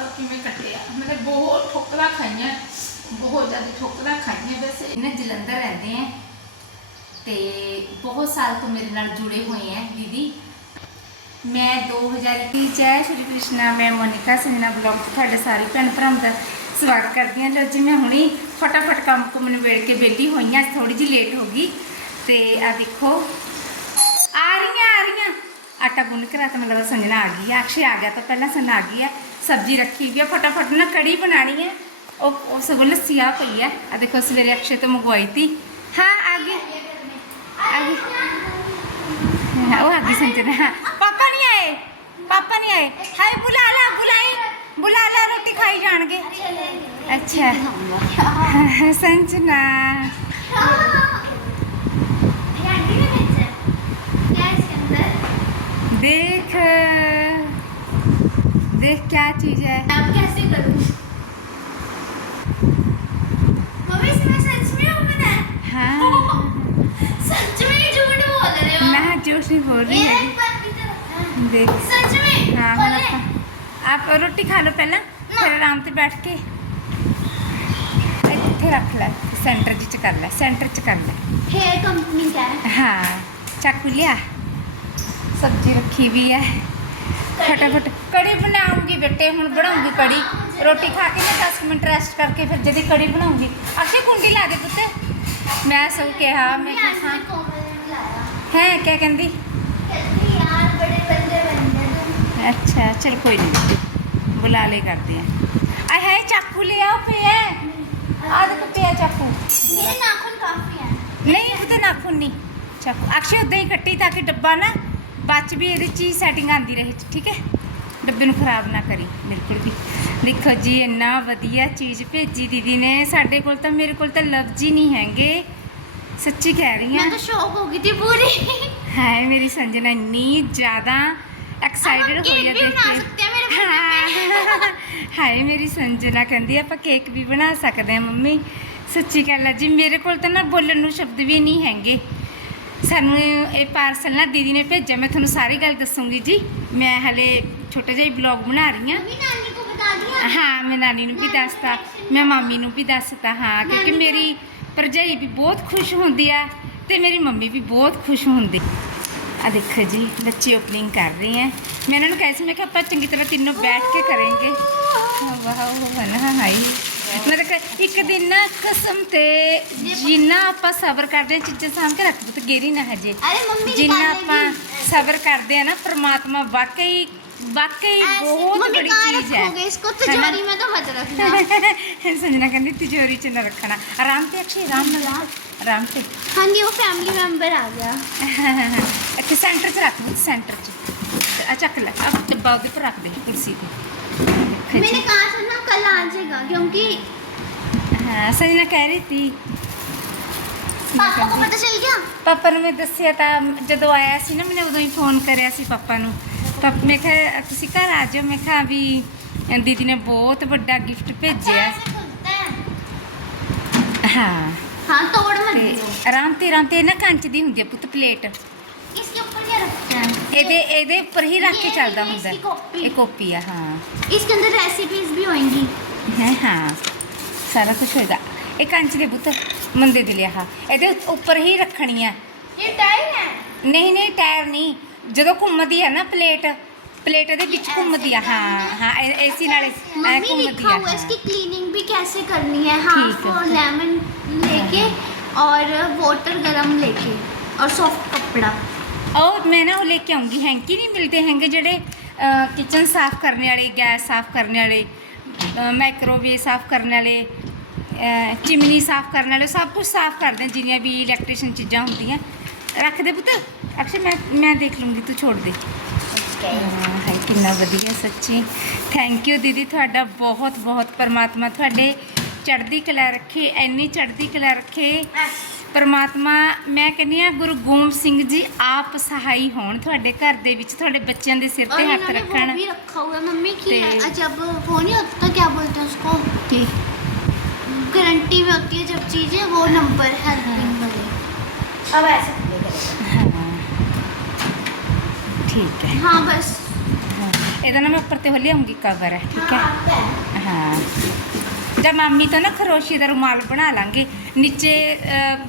ਸਾਲ ਕਿਵੇਂ ਕੱਟਿਆ ਮੈਨੇ ਬਹੁਤ ਠੋਕਰਾਂ ਖਾਈਆਂ, ਬਹੁਤ ਜ਼ਿਆਦਾ ਠੋਕਰਾਂ ਖਾਈਆਂ। ਵੈਸੇ ਇਹਨਾਂ ਜਲੰਧਰ ਰਹਿੰਦੇ ਆ ਤੇ ਬਹੁਤ ਸਾਲ ਤੋਂ ਮੇਰੇ ਨਾਲ ਜੁੜੇ ਹੋਏ ਆ ਦੀਦੀ। ਮੈਂ 2021 ਚ ਹੈ ਸ਼੍ਰੀ ਕ੍ਰਿਸ਼ਨਾ ਮੈਂ ਮੋਨਿਕਾ ਸਿੰਘਨਾ ਬਲੌਗ ਤੋਂ ਤੁਹਾਡੇ ਸਾਰੇ ਭੈਣ ਭਰਾਵਾਂ ਦਾ ਸਵਾਗਤ ਕਰਦੀ ਹਾਂ। ਲੋ ਜੀ, ਮੈਂ ਹੁਣੀ ਫਟਾਫਟ ਕੰਮ ਕੁਮ ਨਿਬੇੜ ਕੇ ਵਿਹਲੀ ਹੋਈ ਹਾਂ ਥੋੜੀ ਜਿਹੀ ਲੇਟ ਹੋ ਗਈ ਤੇ ਆ ਦੇਖੋ। ਆ ਰਹੀਆਂ ਆ ਰਹੀਆਂ। ਆਟਾ ਗੁੰਨ ਕੇ ਰਾਤ ਮੈਨੂੰ ਲੱਗਦਾ ਸੰਜਣਾ ਆ ਗਈ ਹੈ ਅਕਸ਼ੇ ਆ ਗਿਆ ਤਾਂ ਪਹਿਲਾਂ ਸਨ ਆ ਗਈ ਹੈ ਸਬਜ਼ੀ ਰੱਖੀ ਹੋਈ ਹੈ ਫਟਾਫਟ ਨਾ ਕੜੀ ਬਣਾਣੀ ਹੈ ਉਹ ਉਹ ਸਗੋਂ ਲੱਸੀ ਆ ਪਈ ਹੈ ਆ ਦੇਖੋ ਸਵੇਰੇ ਅਕਸ਼ੇ ਤੋਂ ਮੰਗਵਾਈ ਤੀ ਹਾਂ ਆ ਗਈ ਆ ਗਈ ਹਾਂ, ਉਹ ਆ ਗਈ ਸੰਜਣਾ ਹਾਂ। ਪਾਪਾ ਨਹੀਂ ਆਏ ਪਾਪਾ ਨਹੀਂ ਆਏ ਹਾਏ ਬੁਲਾ ਲਾ ਬੁਲਾਈ ਬੁਲਾ ਲਾ ਰੋਟੀ ਖਾਈ ਜਾਣਗੇ ਅੱਛਾ ਸੰਜਨਾ देख देख क्या चीज है हाँ मैं जोश नहीं बोल रही है देख हाँ ਹੁਣ ਆਪਾਂ आप रोटी खा लो पहला फिर आराम से बैठ के ਇੱਥੇ ਰੱਖ ਲੈ ਸੈਂਟਰ ਚ ਕਰ ਲੈ ਸੈਂਟਰ ਚ ਕਰ ਲੈ ਹਾਂ ਚਾਕੂ ਲਿਆ ਸਬਜ਼ੀ ਰੱਖੀ ਵੀ ਹੈ ਫਟਾਫਟ ਕੜੀ ਬਣਾਉਂਗੀ ਬੇਟੇ ਹੁਣ ਬਣਾਉਂਗੀ ਕੜੀ। ਰੋਟੀ ਖਾ ਕੇ ਮੈਂ 10 ਮਿੰਟ ਰੈਸਟ ਕਰਕੇ ਫਿਰ ਜਦੀ ਕੜੀ ਬਣਾਉਂਗੀ। ਅਖੇ ਕੁੰਡੀ ਲਾ ਦੇ ਪੁੱਤ। ਮੈਂ ਸਭ ਕਿਹਾ ਮੈਂ ਕਿਹਾ ਹਾਂ। ਹੈ ਕਿਆ ਕਹਿੰਦੀ? ਅੱਛਾ ਚਲ ਕੋਈ ਨਹੀਂ ਬੁਲਾ ਲੈ ਕਰਦੇ ਆ। ਆ ਹੈ ਚਾਕੂ ਲੈ ਆਓ ਪਿਆ ਆ ਦੇਖੋ ਪਿਆ ਚਾਕੂ। ਨਹੀਂ ਉਹਦੇ ਨਾਖੂਨ ਨਹੀਂ ਚਾਕੂ ਅਕਸ਼ੇ ਉਦਾਂ ਹੀ ਕੱਟੀ ਤਾਂ ਕਿ ਡੱਬਾ ਨਾ ਬਾਅਦ 'ਚ ਵੀ ਇਹਦੇ ਚੀਜ਼ ਸੈਟਿੰਗ ਆਂਦੀ ਰਹੇ ਠੀਕ ਹੈ? ਡੱਬੇ ਨੂੰ ਖਰਾਬ ਨਾ ਕਰੀ ਬਿਲਕੁਲ ਵੀ। ਦੇਖੋ ਜੀ ਇੰਨਾ ਵਧੀਆ ਚੀਜ਼ ਭੇਜੀ ਦੀਦੀ ਨੇ। ਸਾਡੇ ਕੋਲ ਤਾਂ ਮੇਰੇ ਕੋਲ ਤਾਂ ਲਫ਼ਜ਼ ਹੀ ਨਹੀਂ ਹੈਗੇ। ਸੱਚੀ ਕਹਿ ਰਹੀ ਹਾਂ। ਮੈਂ ਤਾਂ ਸ਼ੌਕ ਹੋ ਗਈ ਤੀ ਪੂਰੀ। ਹਾਏ ਮੇਰੀ ਸੰਜਨਾ ਇੰਨੀ ਜ਼ਿਆਦਾ ਐਕਸਾਈਟਡ ਹੋਈ ਆ ਦੇਖ ਕੇ। ਹਾਏ ਮੇਰੀ ਸੰਜਨਾ ਕਹਿੰਦੀ ਆਪਾਂ ਕੇਕ ਵੀ ਬਣਾ ਸਕਦੇ ਆ ਮੰਮੀ। ਸੱਚੀ ਕਹਿ ਆ ਜੀ ਮੇਰੇ ਕੋਲ ਤਾਂ ਨਾ ਬੋਲਣ ਨੂੰ ਸ਼ਬਦ ਵੀ ਨਹੀਂ ਹੈਗੇ। ਸਾਨੂੰ ਇਹ ਪਾਰਸਲ ਨਾ ਦੀਦੀ ਨੇ ਭੇਜਿਆ ਮੈਂ ਤੁਹਾਨੂੰ ਸਾਰੀ ਗੱਲ ਦੱਸੂਗੀ ਜੀ। ਮੈਂ ਹਲੇ ਛੋਟਾ ਜਿਹਾ ਬਲੌਗ ਬਣਾ ਰਹੀ ਹਾਂ। ਹਾਂ ਮੈਂ ਨਾਨੀ ਨੂੰ ਵੀ ਦੱਸਤਾ ਮੈਂ ਮਾਮੀ ਨੂੰ ਵੀ ਦੱਸਤਾ ਹਾਂ ਕਿਉਂਕਿ ਮੇਰੀ ਭਰਜਾਈ ਵੀ ਬਹੁਤ ਖੁਸ਼ ਹੁੰਦੀ ਆ ਤੇ ਮੇਰੀ ਮੰਮੀ ਵੀ ਬਹੁਤ ਖੁਸ਼ ਹੁੰਦੀ। ਆ ਦੇਖੋ ਜੀ ਬੱਚੇ ਓਪਨਿੰਗ ਕਰ ਰਹੀ ਹੈ। ਮੈਂ ਇਹਨਾਂ ਨੂੰ ਕਹਿ ਸੀ ਮੈਂ ਕਿ ਆਪਾਂ ਚੰਗੀ ਤਰ੍ਹਾਂ ਤਿੰਨੋਂ ਬੈਠ ਕੇ ਕਰਾਂਗੇ। ਵਾਹ ਵਾਹ ਹਾਈ ਮੈਂ ਤਾਂ ਕਹਿ- ਇੱਕ ਦਿਨ ਨਾ ਕਸਮ ਤੇ ਜਿੰਨਾ ਆਪਾਂ ਸਬਰ ਕਰਦੇ ਹਾਂ ਚੀਜ਼ਾਂ ਸਾਂਭ ਕੇ ਰੱਖ ਤੇ ਗੇਰੀ ਨਾ ਹਜੇ अरे मम्मी ਜਿੰਨਾ निकाल ਆਪਾਂ लेगी। ਸਬਰ ਕਰਦੇ ਆ ਨਾ ਪ੍ਰਮਾਤਮਾ ਵਾਕਈ ਵਾਕਈ ऐसे- ਬਹੁਤ मम्मी बड़ी कहाँ चीज है रखोगे इसको है ना? तिजोरी में तो मत रखना ਸੰਜਨਾ ਕਹਿੰਦੀ ਤਿਜੋਰੀ ਚ ਨਾ ਰੱਖਣਾ ਆਰਾਮ ਤੇ ਅਕਸ਼ੇ ਆਰਾਮ ਨਾਲ ਲਾ। ਆਰਾਮ ਤੇ हाँ जी वो फैमिली मेंबर आ गया ਇੱਥੇ ਸੈਂਟਰ 'ਚ ਰੱਖ ਦੇ ਸੈਂਟਰ 'ਚ ਆ ਚੱਕ ਲੈ ਆ ਡੱਬਾ ਉਹਦੇ ਪਰ ਰੱਖ ਦੇ ਕੁਰਸੀ ਤੇ मैंने कहा था ना सीखेगा क्योंकि हाँ सजना कह रही थी ਪਾਪਾ ਨੂੰ ਪਤਾ ਚੱਲ ਗਿਆ। ਪਾਪਾ ਨੂੰ ਮੈਂ ਦੱਸਿਆ ਤਾਂ ਜਦੋਂ ਆਇਆ ਸੀ ਨਾ ਮੈਨੇ ਉਦੋਂ ਹੀ ਫੋਨ ਕਰਿਆ ਸੀ ਪਾਪਾ ਨੂੰ। ਤਾਂ ਮੈਂ ਕਿਹਾ ਤੁਸੀਂ ਘਰ ਆ ਜਾਓ। ਮੈਂ ਕਿਹਾ ਵੀ ਦੀਦੀ ਨੇ ਬਹੁਤ ਵੱਡਾ ਗਿਫਟ ਭੇਜਿਆ। ऐसे ਹਾਂ। हाँ तोड़ मत ਆਰਾਮ ਤੇ ਆਰਾਮ ਤੇ ਨਾ ਕੰਚ ਦੀ ਹੁੰਦੀ ਪੁੱਤ ਪਲੇਟ। इसके ऊपर ਉੱਪਰ ਹੀ ਰੱਖ ਕੇ ਚੱਲਦਾ ਹੁੰਦਾ। ਇਹ ਕਾਪੀ ਆ ਹਾਂ। इसके अंदर रेसिपीज भी होंगी ਹੈ ਹਾਂ ਸਾਰਾ ਕੁਝ ਹੋਏਗਾ ਇਹ ਕੰਚ ਦੇ ਪੁੱਤ ਮੰਦੇ ਦੇ ਲਿਆ ਹਾਂ ਇਹਦੇ ਉੱਤ- ਉੱਪਰ ਹੀ ਰੱਖਣੀ ਆ ये टाइम है ਨਹੀਂ ਨਹੀਂ ਟਾਇਰ ਨਹੀਂ ਜਦੋਂ ਘੁੰਮਦੀ ਆ ਨਾ ਪਲੇਟ ਪਲੇਟ ਇਹਦੇ ਵਿੱਚ ਘੁੰਮਦੀ ਆ ਹਾਂ ਹਾਂ ਏਸੀ ਨਾਲ ਐ मम्मी ਘੁੰਮਦੀ लिखा ਆ हुआ है ਹਾਂ। इसकी क्लीनिंग भी कैसे करनी है हाफ ठीक है। लेमन लेके और वाटर गरम लेके और सॉफ्ट कपड़ा ਉਹ ਮੈਂ ਨਾ ਉਹ ਲੈ ਕੇ ਆਉਂਗੀ ਹੈਂਕੀ ਨਹੀਂ ਮਿਲਦੇ ਹੈਂਗੇ ਜਿਹੜੇ ਕਿਚਨ ਸਾਫ਼ ਕਰਨ ਵਾਲੇ ਗੈਸ ਸਾਫ਼ ਕਰਨ ਵਾਲੇ ਮਾਈਕ੍ਰੋਵੇਵ ਸਾਫ਼ ਕਰਨ ਵਾਲੇ ਚਿਮਨੀ ਸਾਫ਼ ਕਰਨ ਵਾਲੇ ਸਭ ਕੁਝ ਸਾਫ਼ ਕਰਦੇ ਜਿੰਨੀਆਂ ਵੀ ਇਲੈਕਟ੍ਰੀਸ਼ੀਅਨ ਚੀਜ਼ਾਂ ਹੁੰਦੀਆਂ। ਰੱਖ ਦੇ ਪੁੱਤ? ਅਕਸ਼ੇ ਮੈਂ ਮੈਂ ਦੇਖ ਲੂੰਗੀ ਤੂੰ ਛੋੜ ਦੇ। ਹਾਂ, ਹਾਏ ਕਿੰਨਾ ਵਧੀਆ ਸੱਚੀ। ਥੈਂਕ ਯੂ ਦੀਦੀ ਤੁਹਾਡਾ ਬਹੁਤ ਬਹੁਤ ਪਰਮਾਤਮਾ ਤੁਹਾਡੇ ਚੜ੍ਹਦੀ ਕਲਾ ਰੱਖੇ ਐਨੀ ਚੜ੍ਹਦੀ ਕਲਾ ਰੱਖੇ। ਪਰਮਾਤਮਾ ਮੈਂ ਕਹਿੰਦੀ ਆ ਗੁਰੂ ਗੋਬਿੰਦ ਸਿੰਘ ਜੀ ਆਪ ਸਹਾਈ ਹੋਣ ਤੁਹਾਡੇ ਘਰ ਦੇ ਵਿੱਚ ਤੁਹਾਡੇ ਬੱਚਿਆਂ ਦੇ ਸਿਰ और ਤੇ ਹੱਥ इन्होंने वो ਰੱਖਣ भी रखा हुआ है मम्मी की ते- जब वो नहीं होता क्या बोलते हैं उसको ਕੀ गारंटी में होती है जब चीजें वो नंबर हेल्पिंग वाले अब ऐसे ਹਾਂ ਠੀਕ ਹੈ हाँ बस ਹਾਂ। ਇਹਦਾ ਨਾ ਮੈਂ ਉੱਪਰ ਤੇ ਹੋ ਲਿਆਉਂਗੀ ਕਵਰ ਹੈ ਠੀਕ ਹੈ ਹਾਂ ਹਾਂ ਜਾਂ ਮਾਮੀ ਤੋਂ ਨਾ ਖਰੋਸ਼ੀ ਦਾ ਰੁਮਾਲ ਬਣਾ ਲਾਂਗੇ। ਨੀਚੇ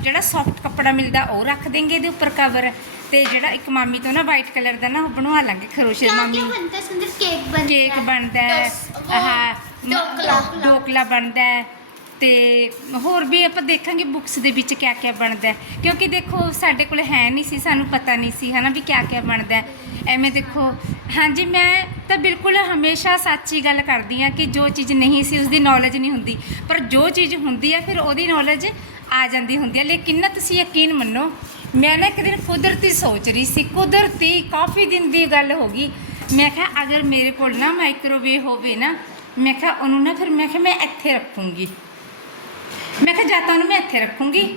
ਜਿਹੜਾ ਸੌਫਟ ਕੱਪੜਾ ਮਿਲਦਾ ਉਹ ਰੱਖ ਦੇਂਗੇ ਇਹਦੇ ਉੱਪਰ ਕਵਰ ਤੇ ਜਿਹੜਾ ਇੱਕ ਮਾਮੀ ਤੋਂ ਨਾ ਵਾਈਟ ਕਲਰ ਦਾ ਨਾ ਉਹ ਬਣਵਾ ਲਾਂਗੇ ਖਰੋਸ਼ੀ ਦਾ ਮਾਮੀ ਕੇਕ ਬਣਦਾ ਕੇਕ ਬਣਦਾ ਹੈ। ਆਹ ਡੋਕਲਾ ਡੋਕਲਾ ਬਣਦਾ ਹੈ। ਤੇ ਹੋਰ ਵੀ ਆਪਾਂ ਦੇਖਾਂਗੇ ਬੁక్స్ ਦੇ ਵਿੱਚ ਕਿਆ ਕਿਆ ਬਣਦਾ ਕਿਉਂਕਿ ਦੇਖੋ ਸਾਡੇ ਕੋਲ ਹੈ ਨਹੀਂ ਸੀ ਸਾਨੂੰ ਪਤਾ ਨਹੀਂ ਸੀ ਹਨਾ ਵੀ ਕਿਆ ਕਿਆ ਬਣਦਾ ਐਵੇਂ ਦੇਖੋ ਹਾਂਜੀ ਮੈਂ ਤਾਂ ਬਿਲਕੁਲ ਹਮੇਸ਼ਾ ਸੱਚੀ ਗੱਲ ਕਰਦੀ ਆ ਕਿ ਜੋ ਚੀਜ਼ ਨਹੀਂ ਸੀ, ਉਸਦੀ ਨੌਲੇਜ ਨਹੀਂ ਹੁੰਦੀ। ਪਰ ਜੋ ਚੀਜ਼ ਹੁੰਦੀ ਹੈ ਫਿਰ ਉਹਦੀ ਨੌਲੇਜ ਆ ਜਾਂਦੀ ਹੁੰਦੀ ਹੈ ਲੇਕਿਨ ਨਾ ਤੁਸੀਂ ਯਕੀਨ ਮੰਨੋ, ਮੈਂ ਨਾ ਇੱਕ ਦਿਨ ਕੁਦਰਤੀ ਸੋਚ ਰਹੀ ਸੀ। ਕੁਦਰਤੀ ਕਾਫੀ ਦਿਨ ਦੀ ਗੱਲ ਹੋ ਗਈ। ਮੈਂ ਕਿਹਾ, ਅਗਰ ਮੇਰੇ ਕੋਲ ਨਾ ਮਾਈਕ੍ਰੋਵੇਵ ਹੋਵੇ ਨਾ, ਮੈਂ ਕਿਹਾ ਉਹਨੂੰ ਨਾ ਫਿਰ ਮੈਂ ਕਿਹਾ, ਮੈਂ ਇੱਥੇ ਰੱਖੂੰਗੀ। ਮੈਂ ਕਿਹਾ, ਜਾਂ ਤਾਂ ਉਹਨੂੰ ਮੈਂ ਇੱਥੇ ਰੱਖੂੰਗੀ।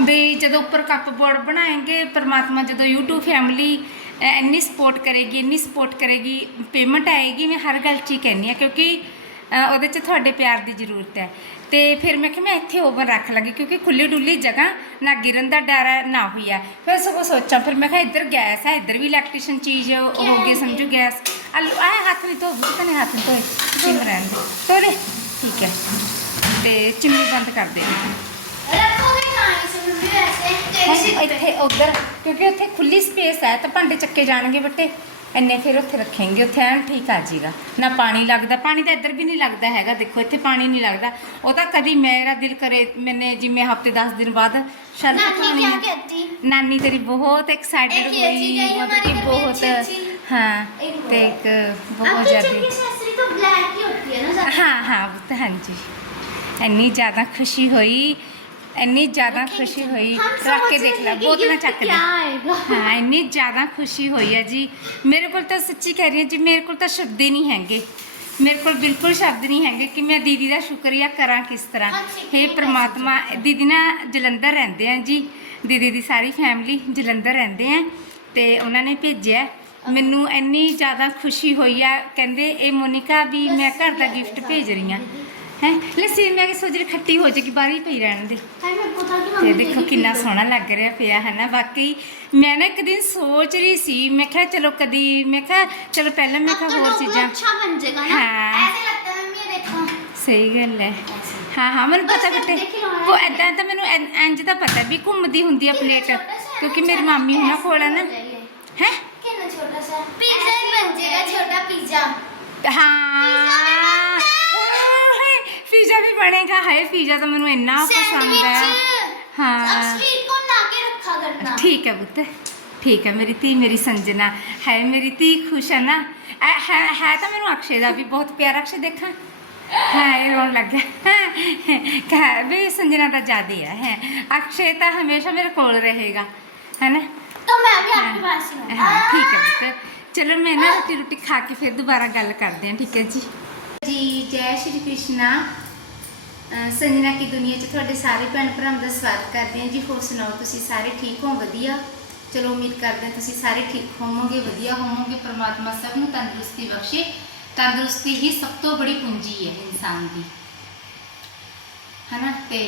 ਵੀ ਜਦੋਂ ਉੱਪਰ ਕੱਪ ਬੋਰਡ ਬਣਾਏਗੇ, ਪਰਮਾਤਮਾ ਜਦੋਂ YouTube ਫੈਮਿਲੀ ਇੰਨੀ ਸਪੋਰਟ ਕਰੇਗੀ ਇੰਨੀ ਸਪੋਰਟ ਕਰੇਗੀ ਪੇਮੈਂਟ ਆਏਗੀ ਮੈਂ ਹਰ ਗੱਲ 'ਚ ਹੀ ਕਹਿੰਦੀ ਆ ਕਿਉਂਕਿ ਉਹਦੇ 'ਚ ਤੁਹਾਡੇ ਪਿਆਰ ਦੀ ਜ਼ਰੂਰਤ ਹੈ। ਤੇ ਫਿਰ ਮੈਂ ਕਿਹਾ ਮੈਂ ਇੱਥੇ ਓਵਨ ਰੱਖ ਲਾਂਗੀ ਕਿਉਂਕਿ ਖੁੱਲੀ ਡੁੱਲੀ ਜਗ੍ਹਾ ਨਾ ਗਿਰਨ ਦਾ ਡਰ ਹੈ, ਨਾ ਹੋਈ ਹੈ। ਫਿਰ ਸਗੋਂ ਸੋਚਾਂ ਫਿਰ ਮੈਂ ਕਿਹਾ ਇੱਧਰ ਗੈਸ ਹੈ ਇੱਧਰ ਵੀ ਇਲੈਕਟ੍ਰੀਸ਼ਨ ਚੀਜ਼ ਹੋ ਗਈ ਸਮਝੋ ਗੈਸ। ਆਲੂ ਆ ਹੱਥ ਨਹੀਂ ਧੋ ਤਾਂ ਨਹੀਂ ਹੱਥ ਨਹੀਂ ਧੋਏ ਸਿਮ ਰਹਿਣ ਦੇ ਤੋਰੇ ਠੀਕ ਹੈ। ਤੇ ਚਿਮਨੀ ਬੰਦ ਕਰ ਦੇ। ਇੱਥੇ ਉਧਰ। ਕਿਉਂਕਿ ਉੱਥੇ ਖੁੱਲੀ ਸਪੇਸ ਹੈ ਤਾਂ ਭਾਂਡੇ ਚੱਕੇ ਜਾਣਗੇ ਬੱਟੇ। ਇੰਨੇ ਫਿਰ ਉੱਥੇ ਰੱਖेंगे ਉੱਥੇ ਐਨ ਠੀਕ ਆ ਜੀਗਾ ਨਾ ਪਾਣੀ ਲੱਗਦਾ ਪਾਣੀ ਤਾਂ ਇੱਧਰ ਵੀ ਨਹੀਂ ਲੱਗਦਾ ਹੈਗਾ ਦੇਖੋ ਇੱਥੇ ਪਾਣੀ ਨਹੀਂ ਲੱਗਦਾ। ਉਹ ਤਾਂ ਕਦੀ ਮੇਰਾ ਦਿਲ ਕਰੇ ਮੈਨੇ ਜਿਵੇਂ ਹਫ਼ਤੇ 10 ਦਿਨ ਬਾਅਦ ਸ਼ਰਬਤ ਨਾਨੀ ਨਾਨੀ ਤੇਰੀ ਬਹੁਤ ਐਕਸਾਈਟਡ ਇੱਕ ਹੋਈ ਗਈ ਮਤਲਬ ਬਹੁਤ ਹਾਂ एक ਤੇ ਇੱਕ ਬਹੁਤ ਜ਼ਿਆਦਾ चक्की ਹਾਂ ਹਾਂ ਪੁੱਤ ਹਾਂਜੀ। ਇੰਨੀ ਜ਼ਿਆਦਾ ਖੁਸ਼ੀ ਹੋਈ। ਇੰਨੀ ਜ਼ਿਆਦਾ ਖੁਸ਼ੀ ਹੋਈ। ਰੱਖ ਕੇ ਦੇਖ ਲੈ ਬੋਤਲਾਂ ਚੱਕ ਲੈ ਹਾਂ ਇੰਨੀ ਜ਼ਿਆਦਾ ਖੁਸ਼ੀ ਹੋਈ ਹੈ ਜੀ। ਮੇਰੇ ਕੋਲ ਤਾਂ ਸੱਚੀ ਕਹਿ ਰਹੀ ਹਾਂ ਜੀ ਮੇਰੇ ਕੋਲ ਤਾਂ ਸ਼ਬਦ ਹੀ ਨਹੀਂ ਹੈਗੇ। ਮੇਰੇ ਕੋਲ ਬਿਲਕੁਲ ਸ਼ਬਦ ਨਹੀਂ ਹੈਗੇ ਕਿ ਮੈਂ ਦੀਦੀ ਦਾ ਸ਼ੁਕਰੀਆ ਕਰਾਂ ਕਿਸ ਤਰ੍ਹਾਂ। ਇਹ ਪ੍ਰਮਾਤਮਾ ਦੀਦੀ ਨਾ ਜਲੰਧਰ ਰਹਿੰਦੇ ਆ ਜੀ। ਦੀਦੀ ਦੀ ਸਾਰੀ ਫੈਮਿਲੀ ਜਲੰਧਰ ਰਹਿੰਦੇ ਆ ਤੇ ਉਹਨਾਂ ਨੇ ਭੇਜਿਆ। ਮੈਨੂੰ ਇੰਨੀ ਜ਼ਿਆਦਾ ਖੁਸ਼ੀ ਹੋਈ ਆ। ਕਹਿੰਦੇ ਇਹ ਮੋਨਿਕਾ ਵੀ ਮੈਂ ਘਰ ਦਾ ਗਿਫਟ ਭੇਜ ਰਹੀ ਆ ਹੈ ਲੱਸੀ ਮੈਂ ਕਿ ਸੋਚ ਰਹੀ ਖੱਟੀ ਹੋ ਜਾਏਗੀ ਬਾਹਰ ਹੀ ਪਈ ਰਹਿਣ ਦੇ हाय मेरे को था कि ਤੇ मम्मी ਦੇਖੋ देगी ਕਿੰਨਾ फिर। ਸੋਹਣਾ ਲੱਗ ਰਿਹਾ ਪਿਆ ਹੈ ਨਾ ਵਾਕਈ ਮੈਂ ਨਾ ਇੱਕ ਦਿਨ ਸੋਚ ਰਹੀ ਸੀ ਮੈਂ ਕਿਹਾ ਚਲੋ ਕਦੀ ਮੈਂ ਕਿਹਾ ਚਲੋ ਪਹਿਲਾਂ ਮੈਂ अब ਕਿਹਾ तो ਹੋਰ ढोकला ਚੀਜ਼ਾਂ अच्छा बन जाएगा ना हाँ। ऐसे लगता है मम्मी ये देखो ਸਹੀ ਗੱਲ ਹੈ ऐसे ਹਾਂ ਹਾਂ ਮੈਨੂੰ ਬਸ ਪਤਾ ਫਿਰ ਬੇਟੇ ਦੇਖੀ ਲਓ, ਉਹ ਐਦਾਂ ਤਾਂ ਮੈਨੂੰ ਐਂ- ਇੰਝ ਤਾਂ ਪਤਾ ਵੀ ਘੁੰਮਦੀ ਹੁੰਦੀ ਆ ਪਲੇਟ ਕਿਉਂਕਿ ਮੇਰੀ ਮਾਮੀ ਹੁਣਾਂ ਕੋਲ ਹੈ ਨਾ ਹੈ कितना छोटा सा पिज्जा बन जाएगा छोटा पिज्जा ਹਾਂ ਪੀਜ਼ਾ ਵੀ ਬਣੇਗਾ ਹਾਏ ਪੀਜ਼ਾ ਤਾਂ ਮੈਨੂੰ ਇੰਨਾ ਪਸੰਦ ਹੈ। ਹਾਂ। ਸਵੀਟ ਕੋਲ ਲਾ ਕੇ ਰੱਖਾ ਕਰਨਾ। ਠੀਕ ਹੈ ਪੁੱਤ। ਠੀਕ ਹੈ ਮੇਰੀ ਧੀ ਮੇਰੀ ਸੰਜਨਾ। ਹੈ ਮੇਰੀ ਧੀ ਖੁਸ਼ ਹੈ ਨਾ। ਹੈ ਤਾਂ ਮੈਨੂੰ ਅਕਸ਼ੇ ਦਾ ਵੀ ਬਹੁਤ ਪਿਆਰਾ ਅਕਸ਼ੇ ਦੇਖਾਂ। ਹਾਂ ਇਹ ਰੋਣ ਲੱਗ ਗਿਆ। ਕਹ ਵੀ ਸੰਜਨਾ ਤਾਂ ਜਾਦੀ ਆ ਹੈ ਅਕਸ਼ੇ ਤਾਂ ਹਮੇਸ਼ਾ ਮੇਰੇ ਕੋਲ ਰਹੇਗਾ ਹੈ ਨਾ? ਤਾਂ ਮੈਂ ਵੀ ਆਪਕੇ ਪਾਸ ਹਾਂ ਠੀਕ ਹੈ ਪੁੱਤ। ਚਲੋ ਮੈਂ ਨਾ ਰੋਟੀ ਰੋਟੀ ਖਾ ਕੇ ਫਿਰ ਦੁਬਾਰਾ ਗੱਲ ਕਰਦੇ ਹਾਂ ਠੀਕ ਹੈ ਜੀ? ਜੀ ਜੈ ਸ਼੍ਰੀ ਕ੍ਰਿਸ਼ਨਾ। ਸੰਜਨਾ ਕੀ ਦੁਨੀਆ 'ਚ ਤੁਹਾਡੇ ਸਾਰੇ ਭੈਣ ਭਰਾਵਾਂ ਦਾ ਸਵਾਗਤ ਕਰਦੇ ਹਾਂ ਜੀ। ਹੋਰ ਸੁਣਾਓ, ਤੁਸੀਂ ਸਾਰੇ ਠੀਕ ਹੋ? ਵਧੀਆ। ਚਲੋ, ਉਮੀਦ ਕਰਦੇ ਹਾਂ ਤੁਸੀਂ ਸਾਰੇ ਠੀਕ ਹੋਵੋਗੇ, ਵਧੀਆ ਹੋਵੋਗੇ। ਪ੍ਰਮਾਤਮਾ ਸਭ ਨੂੰ ਤੰਦਰੁਸਤੀ ਬਖਸ਼ੇ। ਤੰਦਰੁਸਤੀ ਹੀ ਸਭ ਤੋਂ ਬੜੀ ਪੂੰਜੀ ਹੈ ਇਨਸਾਨ ਦੀ। ਹਨਾ? ਤੇ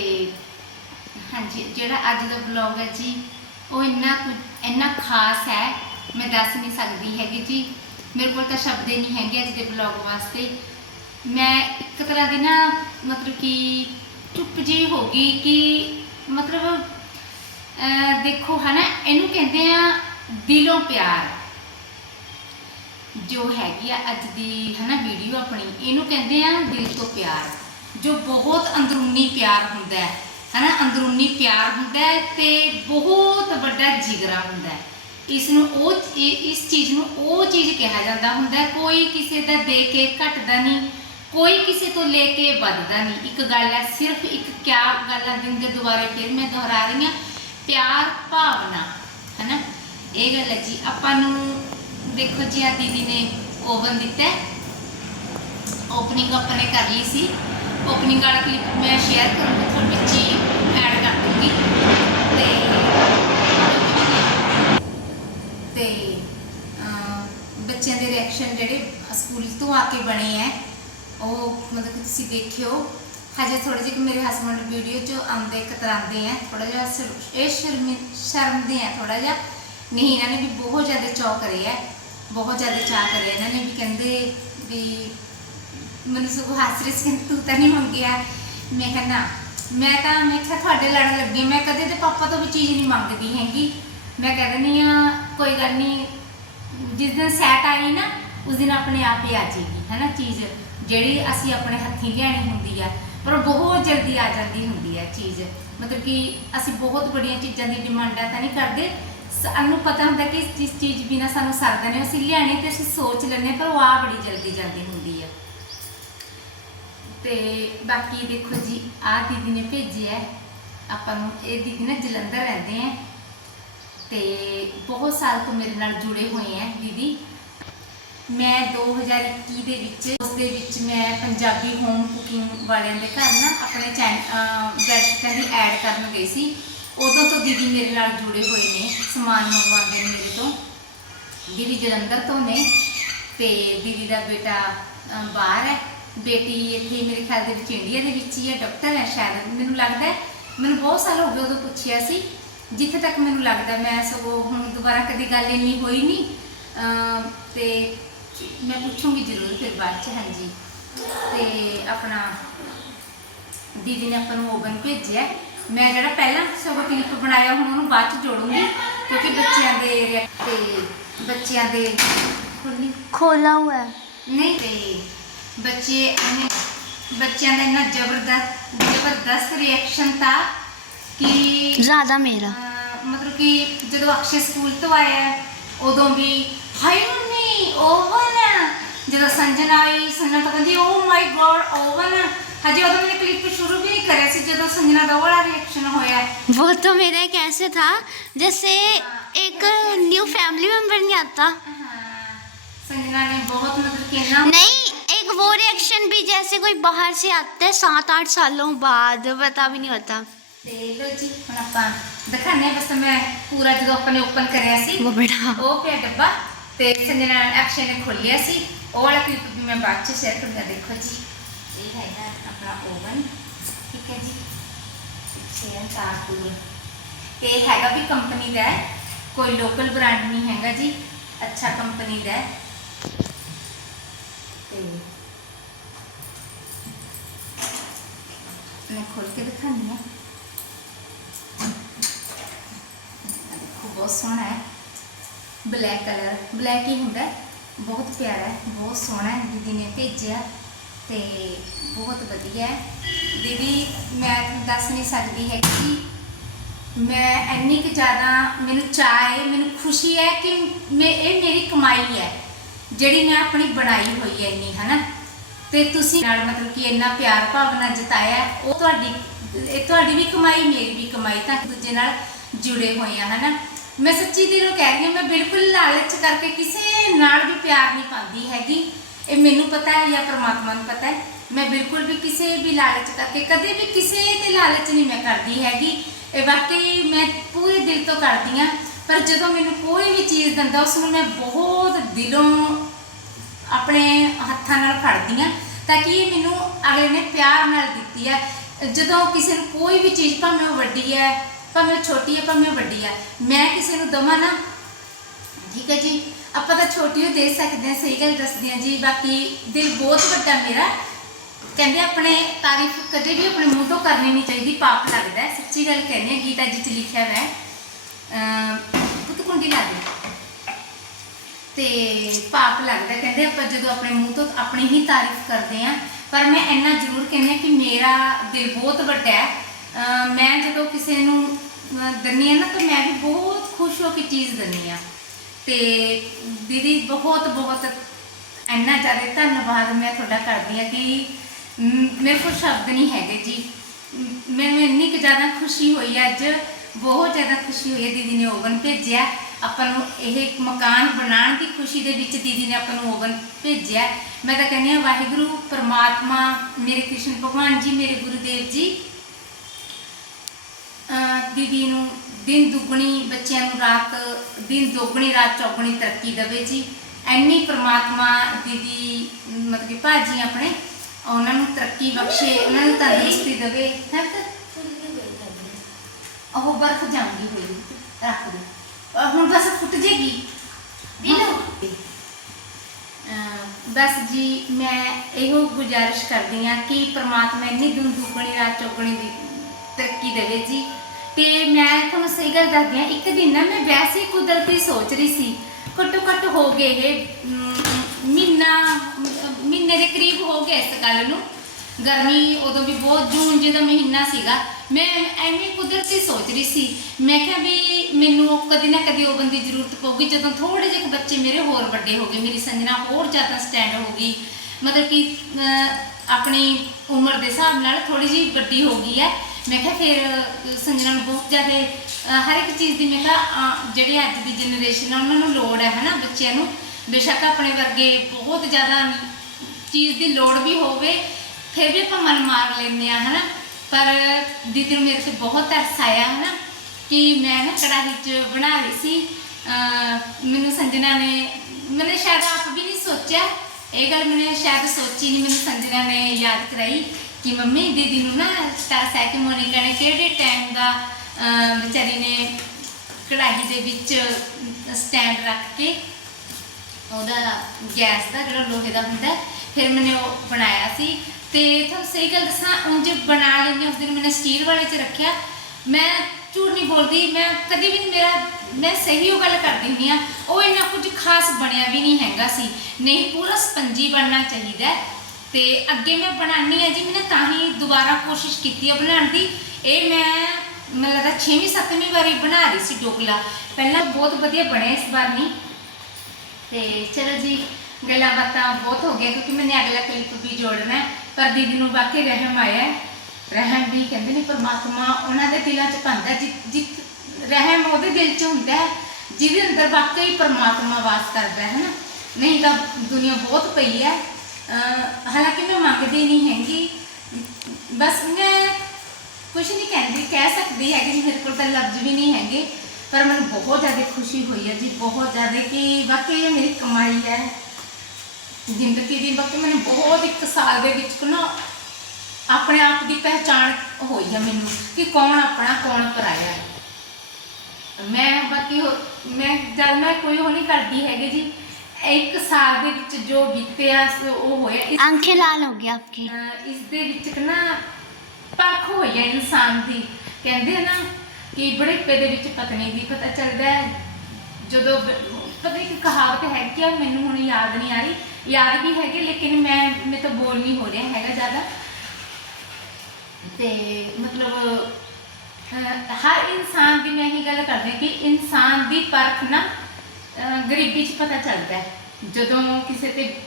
ਹਾਂਜੀ, ਜਿਹੜਾ ਅੱਜ ਦਾ ਵਲੌਗ ਹੈ ਜੀ, ਉਹ ਇੰਨਾ ਕੁ, ਇੰਨਾ ਖਾਸ ਹੈ। ਮੈਂ ਦੱਸ ਨਹੀਂ ਸਕਦੀ ਹੈਗੀ ਜੀ। ਮੇਰੇ ਕੋਲ ਤਾਂ ਸ਼ਬਦ ਹੀ ਨਹੀਂ ਹੈਗੇ ਅੱਜ ਦੇ ਵਲੌਗ ਵਾਸਤੇ। ਮੈਂ ਇੱਕ ਤਰ੍ਹਾਂ ਦੀ ਨਾ ਮਤਲਬ ਕਿ ਚੁੱਪ ਜੀ ਹੋ ਗਈ ਕਿ ਮਤਲਬ, ਅਹ, ਦੇਖੋ ਹਨਾ, ਇਹਨੂੰ ਕਹਿੰਦੇ ਆ ਦਿਲੋਂ ਪਿਆਰ। ਜੋ ਹੈਗੀ ਆ ਅੱਜ ਦੀ ਹਨਾ ਵੀਡੀਓ ਆਪਣੀ, ਇਹਨੂੰ ਕਹਿੰਦੇ ਆ ਦਿਲ ਤੋਂ ਪਿਆਰ। ਜੋ ਬਹੁਤ ਅੰਦਰੂਨੀ ਪਿਆਰ ਹੁੰਦਾ ਹੈ, ਹਨਾ, ਅੰਦਰੂਨੀ ਪਿਆਰ ਹੁੰਦਾ ਹੈ ਤੇ ਬਹੁਤ ਵੱਡਾ ਜਿਗਰਾ ਹੁੰਦਾ ਹੈ। ਇਸ ਨੂੰ ਉਹ, ਇਹ- ਇਸ ਚੀਜ਼ ਨੂੰ ਉਹ ਚੀਜ਼ ਕਿਹਾ ਜਾਂਦਾ ਹੁੰਦਾ ਹੈ, ਕੋਈ ਕਿਸੇ ਦਾ ਦੇ ਕੇ ਘਟਦਾ ਨਹੀਂ। ਕੋਈ ਕਿਸੇ ਤੋਂ ਲੈ ਕੇ ਵੱਧਦਾ ਨਹੀਂ। ਇੱਕ ਗੱਲ ਹੈ, ਸਿਰਫ ਇੱਕ ਕਿਆ ਗੱਲ ਹੈ ਦਿਨ ਦੇ ਦੁਬਾਰੇ ਫਿਰ ਮੈਂ ਦੁਹਰਾ ਰਹੀ ਹਾਂ, ਪਿਆਰ, ਭਾਵਨਾ, ਹਨਾ? ਇਹ ਗੱਲ ਹੈ ਜੀ। ਆਪਾਂ ਨੂੰ ਦੇਖੋ ਜੀ ਆ ਦੀਦੀ ਨੇ ਓਵਨ ਦਿੱਤਾ ਓਪਨਿੰਗ ਆਪਾਂ ਨੇ ਕਰ ਲਈ ਸੀ। ਓਪਨਿੰਗ ਵਾਲਾ ਕਲਿੱਪ ਮੈਂ ਸ਼ੇਅਰ ਕਰੂੰਗੀ, ਤੁਹਾਡੇ ਵਿੱਚ ਹੀ ਐਡ ਕਰ ਦੂੰਗੀ। ਤੇ ਤੇ ਬੱਚਿਆਂ ਦੇ ਰਿਐਕਸ਼ਨ ਜਿਹੜੇ ਸਕੂਲ ਤੋਂ ਆ ਕੇ ਬਣੇ ਹੈ ਉਹ ਮਤਲਬ ਕਿ ਤੁਸੀਂ ਦੇਖਿਓ ਹਜੇ ਥੋੜੇ ਜਿਹੇ ਕਿ ਮੇਰੇ ਹਸਬੰਡ ਵੀਡੀਓ 'ਚ ਆਉਂਦੇ ਕਤਰਾਉਂਦੇ ਆ ਥੋੜਾ ਜਿਹਾ ਸ਼ਰ- ਇਹ ਸ਼ਰਮਿ, ਸ਼ਰਮਦੇ ਆ ਥੋੜਾ ਜਿਹਾ। ਨਹੀਂ, ਇਹਨਾਂ ਨੇ ਵੀ ਬਹੁਤ ਜ਼ਿਆਦਾ ਚੌਕ ਰਹੇ ਹੈ ਬਹੁਤ ਜ਼ਿਆਦਾ ਚਾਹ ਕਰਿਆ ਇਹਨਾਂ ਨੇ ਵੀ ਕਹਿੰਦੇ ਵੀ ਮੈਨੂੰ ਸਗੋਂ ਹੱਸ ਰਹੀ ਸੀ, ਤੂੰ ਤਾਂ ਨਹੀਂ ਮੰਗਿਆ। ਮੈਂ ਕਹਿੰਦਾ ਮੈਂ ਤਾਂ, ਮੈਂ ਕਿਹਾ ਤੁਹਾਡੇ ਲੜਨ ਲੱਗੀ ਮੈਂ ਕਦੇ ਤੇ ਪਾਪਾ ਤੋਂ ਵੀ ਚੀਜ਼ ਨਹੀਂ ਮੰਗਦੀ ਹੈਗੀ। ਮੈਂ ਕਹਿ ਦਿੰਦੀ ਆ, ਕੋਈ ਗੱਲ ਨਹੀਂ, ਜਿਸ ਦਿਨ ਸੈਟ ਆਈ ਨਾ, ਉਸ ਦਿਨ ਆਪਣੇ ਆਪ ਹੀ ਆ ਜਾਏਗੀ ਹੈ ਨਾ ਚੀਜ਼। ਜਿਹੜੀ ਅਸੀਂ ਆਪਣੇ ਹੱਥੀਂ ਲਿਆਣੀ ਹੁੰਦੀ ਆ ਪਰ ਉਹ ਬਹੁਤ ਜਲਦੀ ਆ ਜਾਂਦੀ ਹੁੰਦੀ ਹੈ ਚੀਜ਼। ਮਤਲਬ ਕਿ ਅਸੀਂ ਬਹੁਤ ਬੜੀਆਂ ਚੀਜ਼ਾਂ ਦੀ ਡਿਮਾਂਡਾਂ ਤਾਂ ਨਹੀਂ ਕਰਦੇ। ਸਾਨੂੰ ਪਤਾ ਹੁੰਦਾ ਕਿ ਜਿਸ ਚੀਜ਼ ਬਿਨਾ ਸਾਨੂੰ ਸਰਦਾ ਨਹੀਂ। ਅਸੀਂ ਲਿਆਣੀ ਤੇ ਅਸੀਂ ਸੋਚ ਲੈਂਦੇ ਹਾਂ, ਪਰ ਉਹ ਆ ਬੜੀ ਜਲਦੀ ਜਾਂਦੀ ਹੁੰਦੀ ਆ। ਤੇ ਬਾਕੀ ਦੇਖੋ ਜੀ ਆ ਦੀਦੀ ਨੇ ਭੇਜਿਆ ਆਪਾਂ ਨੂੰ ਇਹ ਦੀਦੀ ਨਾ ਜਲੰਧਰ ਰਹਿੰਦੇ ਆ। ਤੇ ਬਹੁਤ ਸਾਲ ਤੋਂ ਮੇਰੇ ਨਾਲ ਜੁੜੇ ਹੋਏ ਆ ਦੀਦੀ। ਮੈਂ 2021 ਦੇ ਵਿੱਚ, ਉਸ ਦੇ ਵਿੱਚ ਮੈਂ ਪੰਜਾਬੀ ਹੋਮ ਕੁਕਿੰਗ ਵਾਲਿਆਂ ਦੇ ਘਰ ਨਾ ਆਪਣੇ ਚੈਨਲ ਵੈਬਸਾਈਟ ਦੀ ਐਡ ਕਰਨ ਗਈ ਸੀ। ਉਦੋਂ ਤੋਂ ਦੀਦੀ ਮੇਰੇ ਨਾਲ ਜੁੜੇ ਹੋਏ ਨੇ, ਸਮਾਨ ਮੰਗਵਾਉਂਦੇ ਨੇ ਮੇਰੇ ਤੋਂ। ਦੀਦੀ ਜਲੰਧਰ ਤੋਂ ਨੇ ਤੇ ਦੀਦੀ ਦਾ ਬੇਟਾ ਬਾਹਰ ਹੈ। ਬੇਟੀ ਇੱਥੇ ਮੇਰੇ ਖਿਆਲ ਦੇ ਵਿੱਚ ਇੰਡੀਆ ਦੇ ਵਿੱਚ ਹੀ ਹੈ ਡਾਕਟਰ ਹੈ ਸ਼ਾਇਦ। ਮੈਨੂੰ ਲੱਗਦਾ ਮੈਨੂੰ ਬਹੁਤ ਸਾਲ ਹੋ ਗਏ ਉਦੋਂ ਪੁੱਛਿਆ ਸੀ। ਜਿੱਥੇ ਤੱਕ ਮੈਨੂੰ ਲੱਗਦਾ ਮੈਂ ਸਗੋਂ ਹੁਣ ਦੁਬਾਰਾ ਕਦੀ ਗੱਲ ਇੰਨੀ ਹੋਈ ਨਹੀਂ। ਅਮ ਤੇ ਮੈਂ ਪੁੱਛੂੰਗੀ ਜ਼ਰੂਰ ਫਿਰ ਬਾਅਦ ਚ ਹਾਂਜੀ ਤੇ ਆਪਣਾ ਦੀਦੀ ਨੇ ਆਪਾਂ ਨੂੰ ਓਵਨ ਭੇਜਿਆ ਹੈ। ਮੈਂ ਜਿਹੜਾ ਪਹਿਲਾਂ ਸਗੋਂ ਕਲਿੱਪ ਬਣਾਇਆ ਹੁਣ ਉਹਨੂੰ ਬਾਅਦ ਚ ਜੋੜੂੰਗੀ ਕਿਉਂਕਿ ਬੱਚਿਆਂ ਦੇ ਰਿਐਕ- ਤੇ ਬੱਚਿਆਂ ਦੇ ਖੁੱਲੀ खोला हुआ है ਨਹੀਂ ਤੇ ਬੱਚੇ ਇਹਨੇ ਬੱਚਿਆਂ ਦਾ ਇੰਨਾ ਜ਼ਬਰਦਸਤ ਜ਼ਬਰਦਸਤ ਰਿਐਕਸ਼ਨ ਤਾਂ ਕਿ ज़्यादा मेरा ਅਹ, ਮਤਲਬ ਕਿ ਜਦੋਂ ਅਕਸ਼ੇ ਸਕੂਲ ਤੋਂ ਆਇਆ ਉਦੋਂ ਵੀ ਹਾਈ ओवन जो संजन आई संजन तो कहती ओ माय गॉड ओवन हजे उदो मैंने क्लिप शुरू भी नहीं करा सी जब संजना का बड़ा रिएक्शन होया वो तो मेरा एक ऐसे था जैसे एक न्यू फैमिली मेंबर नहीं आता। हाँ। संजना ने बहुत मतलब कि ना। नहीं एक वो रिएक्शन भी जैसे कोई बाहर से आता है सात आठ सालों बाद पता भी नहीं होता। देख लो जी दिखाने बस तो मैं पूरा जो अपने ओपन कर कराया सी वो बेटा। ओ पे डब्बा। ਤੇ ਸੰਜਨਾ ਅਕਸ਼ੇ ਨੇ ਖੋਲਿਆ ਸੀ ਉਹ ਵਾਲਾ ਕਲਿੱਪ ਵੀ ਮੈਂ ਬਾਅਦ ਚ ਸ਼ੇਅਰ ਕਰੂੰਗਾ ਦੇਖੋ ਜੀ ਇਹ ਹੈਗਾ ਆਪਣਾ ਓਵਨ ਠੀਕ ਹੈ ਜੀ ਪਿੱਛੇ ਹੈ ਕਾਰਟੂਨ ਇਹ ਹੈਗਾ ਵੀ ਕੰਪਨੀ ਦਾ ਹੈ ਕੋਈ ਲੋਕਲ ਬ੍ਰਾਂਡ ਨਹੀਂ ਹੈਗਾ ਜੀ ਅੱਛਾ ਕੰਪਨੀ ਦਾ ਹੈ ਤੇ ਮੈਂ ਖੋਲ ਕੇ ਦਿਖਾਉਂਦੀ ਹਾਂ ਦੇਖੋ ਬਹੁਤ ਸੋਹਣਾ ਹੈ ਬਲੈਕ ਕਲਰ ਬਲੈਕ ਹੀ ਹੁੰਦਾ ਬਹੁਤ ਪਿਆਰਾ ਹੈ, ਬਹੁਤ ਸੋਹਣਾ ਹੈ, ਦੀਦੀ ਨੇ ਭੇਜਿਆ ਤੇ ਬਹੁਤ ਵਧੀਆ ਹੈ। ਦੀਦੀ, ਮੈਂ ਦੱਸ ਨਹੀਂ ਸਕਦੀ ਹੈ ਕਿ ਮੈਂ ਇੰਨੀ ਕੁ ਜ਼ਿਆਦਾ ਮੈਨੂੰ ਚਾਅ ਹੈ, ਮੈਨੂੰ ਖੁਸ਼ੀ ਹੈ ਕਿ ਮੈਂ, ਇਹ ਮੇਰੀ ਕਮਾਈ ਹੈ, ਜਿਹੜੀ ਮੈਂ ਆਪਣੀ ਬਣਾਈ ਹੋਈ ਹੈ ਇੰਨੀ, ਹਨਾ? ਤੇ ਤੁਸੀਂ ਨਾਲ ਮਤਲਬ ਕਿ ਇੰਨਾ ਪਿਆਰ ਭਾਵਨਾ ਜਤਾਇਆ ਉਹ ਤੁਹਾਡੀ, ਇਹ ਤੁਹਾਡੀ ਵੀ ਕਮਾਈ, ਮੇਰੀ ਵੀ ਕਮਾਈ, ਤਾਂ ਇੱਕ ਦੂਜੇ ਨਾਲ ਜੁੜੇ ਹੋਏ ਆ, ਹਨਾ? ਮੈਂ ਸੱਚੀ ਦਿਲੋਂ ਕਹਿ ਰਹੀ ਹਾਂ, ਮੈਂ ਬਿਲਕੁਲ ਲਾਲਚ ਕਰਕੇ ਕਿਸੇ ਨਾਲ ਵੀ ਪਿਆਰ ਨਹੀਂ ਪਾਉਂਦੀ ਹੈਗੀ। ਇਹ ਮੈਨੂੰ ਪਤਾ ਹੈ ਜਾਂ ਪ੍ਰਮਾਤਮਾ ਨੂੰ ਪਤਾ ਹੈ। ਮੈਂ ਬਿਲਕੁਲ ਵੀ ਕਿਸੇ ਵੀ ਲਾਲਚ ਕਰਕੇ, ਕਦੇ ਵੀ ਕਿਸੇ ਤੇ ਲਾਲਚ ਨਹੀਂ ਮੈਂ ਕਰਦੀ ਹੈਗੀ। ਇਹ ਵਾਕਈ ਮੈਂ ਪੂਰੇ ਦਿਲ ਤੋਂ ਕਰਦੀ ਹਾਂ, ਪਰ ਜਦੋਂ ਮੈਨੂੰ ਕੋਈ ਵੀ ਚੀਜ਼ ਦਿੰਦਾ ਉਸ ਨੂੰ ਮੈਂ ਬਹੁਤ ਦਿਲੋਂ ਆਪਣੇ ਹੱਥਾਂ ਨਾਲ ਫੜਦੀ ਹਾਂ, ਤਾਂ ਕਿ ਇਹ ਮੈਨੂੰ ਅਗਲੇ ਨੇ ਪਿਆਰ ਨਾਲ ਦਿੱਤੀ ਹੈ। ਜਦੋਂ ਕਿਸੇ ਨੂੰ ਕੋਈ ਵੀ ਚੀਜ਼, ਭਾਵੇਂ ਉਹ ਵੱਡੀ ਹੈ ਭਾਵੇਂ ਛੋਟੀ ਹੈ ਭਾਵੇਂ ਵੱਡੀ ਹੈ ਮੈਂ ਕਿਸੇ ਨੂੰ ਦਵਾਂ ਨਾ, ਠੀਕ ਹੈ ਜੀ? ਆਪਾਂ ਤਾਂ ਛੋਟੀ ਨੂੰ ਦੇ ਸਕਦੇ ਹਾਂ ਸਹੀ ਗੱਲ ਦੱਸਦੀ ਹਾਂ ਜੀ। ਬਾਕੀ ਦਿਲ ਬਹੁਤ ਵੱਡਾ ਮੇਰਾ। ਕਹਿੰਦੇ ਆਪਣੇ ਤਾਰੀਫ ਕਦੇ ਵੀ ਆਪਣੇ ਮੂੰਹ ਤੋਂ ਕਰਨੀ ਨਹੀਂ ਚਾਹੀਦੀ, ਪਾਪ ਲੱਗਦਾ ਹੈ। ਸੱਚੀ ਗੱਲ ਕਹਿੰਦੇ ਹਾਂ ਗੀਤਾ ਜੀ ਚ ਲਿਖਿਆ ਹੋਇਆ ਹੈ। ਅਮ ਪੁੱਤ ਕੁੰਡੀ ਲਾ ਦੇ। ਤੇ ਪਾਪ ਲੱਗਦਾ ਕਹਿੰਦੇ ਆਪਾਂ ਜਦੋਂ ਆਪਣੇ ਮੂੰਹ ਤੋਂ ਆਪਣੀ ਹੀ ਤਾਰੀਫ ਕਰਦੇ ਆ, ਪਰ ਮੈਂ ਇੰਨਾ ਜ਼ਰੂਰ ਕਹਿੰਦੀ ਹਾਂ ਕਿ ਮੇਰਾ ਦਿਲ ਬਹੁਤ ਵੱਡਾ ਹੈ। ਮੈਂ ਜਦੋਂ ਕਿਸੇ ਨੂੰ, ਅਹ ਦਿੰਦੀ ਆ ਨਾ, ਤਾਂ ਮੈਂ ਵੀ ਬਹੁਤ ਖੁਸ਼ ਹੋ ਕੇ ਚੀਜ਼ ਦਿੰਦੀ ਆ ਤੇ ਦੀਦੀ, ਬਹੁਤ ਬਹੁਤ ਇੰਨਾ ਜ਼ਿਆਦਾ ਧੰਨਵਾਦ ਮੈਂ ਤੁਹਾਡਾ ਕਰਦੀ ਆ ਕਿ ਮੇਰੇ ਕੋਲ ਸ਼ਬਦ ਨਹੀਂ ਹੈਗੇ ਜੀ। ਮੈਨੂੰ ਇੰਨੀ ਕੁ ਜ਼ਿਆਦਾ ਖੁਸ਼ੀ ਹੋਈ ਅੱਜ ਬਹੁਤ ਜ਼ਿਆਦਾ ਖੁਸ਼ੀ ਹੋਈ ਹੈ ਦੀਦੀ ਨੇ ਓਵਨ ਭੇਜਿਆ। ਆਪਾਂ ਨੂੰ ਇਹ ਮਕਾਨ ਬਣਾਉਣ ਦੀ ਖੁਸ਼ੀ ਦੇ ਵਿੱਚ ਦੀਦੀ ਨੇ ਆਪਾਂ ਨੂੰ ਓਵਨ ਭੇਜਿਆ। ਮੈਂ ਤਾਂ ਕਹਿੰਦੀ ਹਾਂ, ਵਾਹਿਗੁਰੂ, ਪਰਮਾਤਮਾ, ਮੇਰੇ ਕ੍ਰਿਸ਼ਨ ਭਗਵਾਨ ਜੀ, ਮੇਰੇ ਗੁਰੂਦੇਵ ਜੀ ਦੀਦੀ ਨੂੰ ਦਿਨ ਦੁੱਗਣੀ ਬੱਚਿਆਂ ਨੂੰ ਰਾਤ, ਦਿਨ ਦੁੱਗਣੀ, ਰਾਤ ਚੌਗਣੀ ਤਰੱਕੀ ਦੇਵੇ ਜੀ। ਐਨੀ ਪ੍ਰਮਾਤਮਾ ਦੀਦੀ, ਮਤਲਬ ਕਿ ਭਾਜੀ ਆਪਣੇ, ਉਹਨਾਂ ਨੂੰ ਤਰੱਕੀ ਬਖਸ਼ੇ, ਉਹਨਾਂ ਨੂੰ ਤੰਦਰੁਸਤੀ ਦੇਵੇ, ਹੈ ਤਾਂ ਉਹ ਬਰਫ ਜਾਂਦੀ ਹੋਈ, ਰੱਖ ਦੇ ਹੁਣ ਬਸ ਫੁੱਟ ਜੇਗੀ। ਦਿਨੋ ਬਸ ਜੀ, ਮੈਂ ਇਹੋ ਗੁਜ਼ਾਰਿਸ਼ ਕਰਦੀ ਹਾਂ ਕਿ ਪ੍ਰਮਾਤਮਾ ਇੰਨੀ ਦੁਨ ਦੁਗਣੀ, ਰਾਤ ਚੌਗਣੀ ਦੀ ਤਰੱਕੀ ਦੇਵੇ ਜੀ। ਤੇ ਮੈਂ ਤੁਹਾਨੂੰ ਸਹੀ ਗੱਲ ਦੱਸਦੀ ਹਾਂ, ਇੱਕ ਦਿਨ ਨਾ ਮੈਂ ਵੈਸੇ ਹੀ ਕੁਦਰਤੀ ਸੋਚ ਰਹੀ ਸੀ। ਘੱਟੋ ਘੱਟ ਹੋ ਗਏ ਇਹ ਮਹੀਨਾ ਮਹੀਨੇ ਦੇ ਕਰੀਬ ਹੋ ਗਿਆ ਇਸ ਗੱਲ ਨੂੰ। ਗਰਮੀ ਉਦੋਂ ਵੀ ਬਹੁਤ, ਜੂਨ ਜਿਹਦਾ ਮਹੀਨਾ ਸੀਗਾ, ਮੈਂ ਐਵੇਂ ਕੁਦਰਤੀ ਸੋਚ ਰਹੀ ਸੀ। ਮੈਂ ਕਿਹਾ ਵੀ ਮੈਨੂੰ ਕਦੀ ਨਾ ਕਦੀ ਉਹ ਬੰਦੀ ਜ਼ਰੂਰਤ ਪਊਗੀ, ਜਦੋਂ ਥੋੜੇ ਜਿਹੇ ਬੱਚੇ ਮੇਰੇ ਹੋਰ ਵੱਡੇ ਹੋ ਗਏ, ਮੇਰੀ ਸੰਜਨਾ ਹੋਰ ਜ਼ਿਆਦਾ ਸਟੈਂਡ ਹੋ ਗਈ। ਮਤਲਬ ਕਿ ਆਪਣੀ ਉਮਰ ਦੇ ਹਿਸਾਬ ਨਾਲ ਥੋੜੀ ਜਿਹੀ ਵੱਡੀ ਹੋ ਗਈ ਹੈ। ਮੈਂ ਕਿਹਾ ਫਿਰ ਸੰਜਨਾ ਨੂੰ ਬਹੁਤ ਜ਼ਿਆਦਾ ਅਹ, ਹਰ ਇੱਕ ਚੀਜ਼ ਦੀ ਮੈਂ ਕਿਹਾ ਅਹ, ਜਿਹੜੀ ਅੱਜ ਦੀ ਜਨਰੇਸ਼ਨ ਆ ਉਹਨਾਂ ਨੂੰ ਲੋੜ ਹੈ ਹਨਾ ਬੱਚਿਆਂ ਨੂੰ। ਬੇਸ਼ੱਕ ਆਪਣੇ ਵਰਗੇ ਬਹੁਤ ਜ਼ਿਆਦਾ ਚੀਜ਼ ਦੀ ਲੋੜ ਵੀ ਹੋਵੇ ਫਿਰ ਵੀ ਆਪਾਂ ਮਨ ਮਾਰ ਲੈਂਦੇ ਆ ਹਨਾ। ਪਰ ਦੀਦੀ ਨੂੰ ਮੇਰੇ ਤੇ ਬਹੁਤ ਤਰਸ ਆਇਆ ਹਨਾ ਕਿ ਮੈਂ ਨਾ ਕੜਾਹੀ 'ਚ ਬਣਾ ਰਹੀ ਸੀ। ਅਹ ਮੈਨੂੰ ਸੰਜਨਾ ਨੇ ਮੈਨੇ ਸ਼ਾਇਦ ਆਪ ਵੀ ਨਹੀਂ ਸੋਚਿਆ। ਇਹ ਗੱਲ ਮੈਨੇ ਸ਼ਾਇਦ ਸੋਚੀ ਨਹੀਂ ਮੈਨੂੰ ਸੰਜਨਾ ਨੇ ਯਾਦ ਕਰਾਈ। ਕਿ ਮੰਮੀ, ਦੀਦੀ ਨੂੰ ਨਾ ਤਰਸ ਹੈ ਕਿ ਮੋਨਿਕਾ ਨੇ ਕਿਹੜੇ ਟਾਈਮ ਦਾ ਵਿਚਾਰੀ ਨੇ ਕੜਾਹੀ ਦੇ ਵਿੱਚ ਸਟੈਂਡ ਰੱਖ ਕੇ ਉਹਦਾ ਗੈਸ ਦਾ ਜਿਹੜਾ ਲੋਹੇ ਦਾ ਹੁੰਦਾ, ਫਿਰ ਮੈਨੇ ਉਹ ਬਣਾਇਆ ਸੀ। ਤੇ ਤੁਹਾਨੂੰ ਸਹੀ ਗੱਲ ਦੱਸਾਂ ਉਂਝ ਬਣਾ ਲੈਂਦੀ ਉਸ ਦਿਨ ਮੈਨੇ ਸਟੀਲ ਵਾਲੇ 'ਚ ਰੱਖਿਆ। ਮੈਂ ਝੂਠ ਨਹੀਂ ਬੋਲਦੀ, ਮੈਂ ਕਦੀ ਵੀ ਨੀ ਮੇਰਾ, ਮੈਂ ਸਹੀ ਉਹ ਗੱਲ ਕਰਦੀ ਹੁੰਦੀ ਆ ਉਹ ਇੰਨਾ ਕੁਝ ਖਾਸ ਬਣਿਆ ਵੀ ਨਹੀਂ ਹੈਗਾ ਸੀ। ਨਹੀਂ, ਪੂਰਾ ਸਪੰਜੀ ਬਣਨਾ ਚਾਹੀਦਾ ਤੇ ਅੱਗੇ ਮੈਂ ਬਣਾਉਣੀ ਆ ਜੀ, ਮੈਨੇ ਤਾਂ ਹੀ ਦੁਬਾਰਾ ਕੋਸ਼ਿਸ਼ ਕੀਤੀ ਹੈ ਬਣਾਉਣ ਦੀ। ਇਹ ਮੈਂ, ਮੈਨੂੰ ਲੱਗਦਾ 6ਵੀਂ 7ਵੀਂ ਵਾਰੀ ਬਣਾ ਰਹੀ ਸੀ ਡੋਕਲਾ ਪਹਿਲਾਂ ਬਹੁਤ ਵਧੀਆ ਬਣਿਆ ਇਸ ਵਾਰ ਨਹੀਂ। ਤੇ ਚਲੋ ਜੀ, ਗੱਲਾਂ ਬਾਤਾਂ ਬਹੁਤ ਹੋ ਗਈਆਂ ਕਿਉਂਕਿ ਮੈਨੇ ਅਗਲਾ ਕਲਿੱਪ ਵੀ ਜੋੜਨਾ ਹੈ, ਪਰ ਦੀਦੀ ਨੂੰ ਵਾਕਈ ਰਹਿਮ ਆਇਆ ਹੈ। ਰਹਿਮ ਵੀ ਕਹਿੰਦੇ ਨੇ ਪਰਮਾਤਮਾ ਉਹਨਾਂ ਦੇ ਦਿਲਾਂ 'ਚ ਪਾਉਂਦਾ ਜਿ ਜਿ ਰਹਿਮ ਉਹਦੇ ਦਿਲ 'ਚ ਹੁੰਦਾ ਹੈ, ਜਿਹਦੇ ਅੰਦਰ ਵਾਕਈ ਪਰਮਾਤਮਾ ਵਾਸ ਕਰਦਾ ਹੈ ਨਾ। ਨਹੀਂ ਤਾਂ ਦੁਨੀਆ ਬਹੁਤ ਪਈ ਹੈ। ਹਾਲਾਂਕਿ ਮੈਂ ਮੰਗਦੀ ਨਹੀਂ ਹੈਗੀ। ਬਸ ਮੈਂ ਕੁਛ ਨਹੀਂ ਕਹਿੰਦੀ, ਕਹਿ ਸਕਦੀ ਹੈ ਕਿ ਮੇਰੇ ਕੋਲ ਤਾਂ ਲਫ਼ਜ਼ ਵੀ ਨਹੀਂ ਹੈਗੇ, ਪਰ ਮੈਨੂੰ ਬਹੁਤ ਜ਼ਿਆਦਾ ਖੁਸ਼ੀ ਹੋਈ ਹੈ ਜੀ, ਬਹੁਤ ਜ਼ਿਆਦਾ ਕਿ ਵਾਕਈ ਇਹ ਮੇਰੀ ਕਮਾਈ ਹੈ। ਜ਼ਿੰਦਗੀ ਦੀ ਬਾਕੀ ਮੈਨੂੰ ਬਹੁਤ ਇੱਕ ਸਾਲ ਦੇ ਵਿੱਚ ਨਾ ਆਪਣੇ ਆਪ ਦੀ ਪਹਿਚਾਣ ਹੋਈ ਹੈ ਮੈਨੂੰ ਕਿ ਕੌਣ ਆਪਣਾ, ਕੌਣ ਪਰਾਇਆ ਮੈਂ ਬਾਕੀ ਹੋਰ- ਮੈਂ ਜਦ ਮੈਂ ਕੋਈ ਉਹ ਨਹੀਂ ਕਰਦੀ ਹੈਗੀ ਜੀ। ਇੱਕ ਸਾਲ ਦੇ ਵਿੱਚ ਜੋ ਬੀਤਿਆ ਸੋ ਉਹ ਹੋਇਆ ਇਸ आंखें लाल हो गई आपकी ਅਹ ਇਸ ਦੇ ਵਿੱਚ ਇੱਕ ਨਾ ਪਰਖ ਹੋਈ ਹੈ ਇਨਸਾਨ ਦੀ ਕਹਿੰਦੇ ਆ ਨਾ ਕਿ ਬੁਢੇਪੇ ਦੇ ਵਿੱਚ ਪਤਨੀ ਦੀ ਪਤਾ ਚੱਲਦਾ ਹੈ ਜਦੋਂ ਬ- ਪਤਾ ਨਹੀਂ ਕਿ ਕਹਾਵਤ ਹੈ ਕਿ ਆ ਮੈਨੂੰ ਹੁਣ ਯਾਦ ਨਹੀਂ ਆ ਰਹੀ ਯਾਦ ਵੀ ਹੈਗੀ ਲੇਕਿਨ ਮੈਂ ਮੇਰੇ ਤੋਂ ਬੋਲ ਨਹੀਂ ਹੋ ਰਿਹਾ ਹੈਗਾ ਜ਼ਿਆਦਾ ਤੇ ਮਤਲਬ ਅਹ ਹਰ ਇਨਸਾਨ ਦੀ ਮੈਂ ਇਹੀ ਗੱਲ ਕਰਦੀ ਹਾਂ ਕਿ ਇਨਸਾਨ ਦੀ ਪਰਖ ਨਾ ਅਹ ਗਰੀਬੀ 'ਚ ਪਤਾ ਚੱਲਦਾ ਹੈ। ਜਦੋਂ ਕਿਸੇ ਤੇ